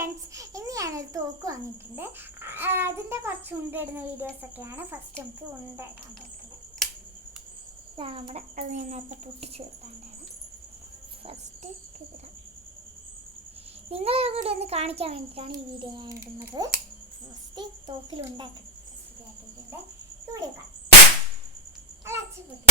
Friends, ഇന്ന് ഞാനൊരു തോക്ക് വാങ്ങിയിട്ടുണ്ട്. അതിൻ്റെ കുറച്ച് ഉണ്ടിടുന്ന വീഡിയോസൊക്കെയാണ്. ഫസ്റ്റ് നമുക്ക് ഉണ്ടാക്കാൻ പറ്റുന്നത്. ഇതാണ് നമ്മുടെ അത് ഞാൻ നേരത്തെ പൊട്ടിച്ച് കിട്ടാണ്ടാണ്. ഫസ്റ്റ് ഇതിടാം. നിങ്ങളെ കൂടി ഒന്ന് കാണിക്കാൻ വേണ്ടിയിട്ടാണ് ഈ വീഡിയോ ഞാൻ ഇടുന്നത്. ഫസ്റ്റ് തോക്കിൽ ഉണ്ടാക്കുന്നത് ശരിയാക്കിയിട്ടുണ്ട്. ഇവിടെ കാണാം. അലച്ച് പൊട്ടി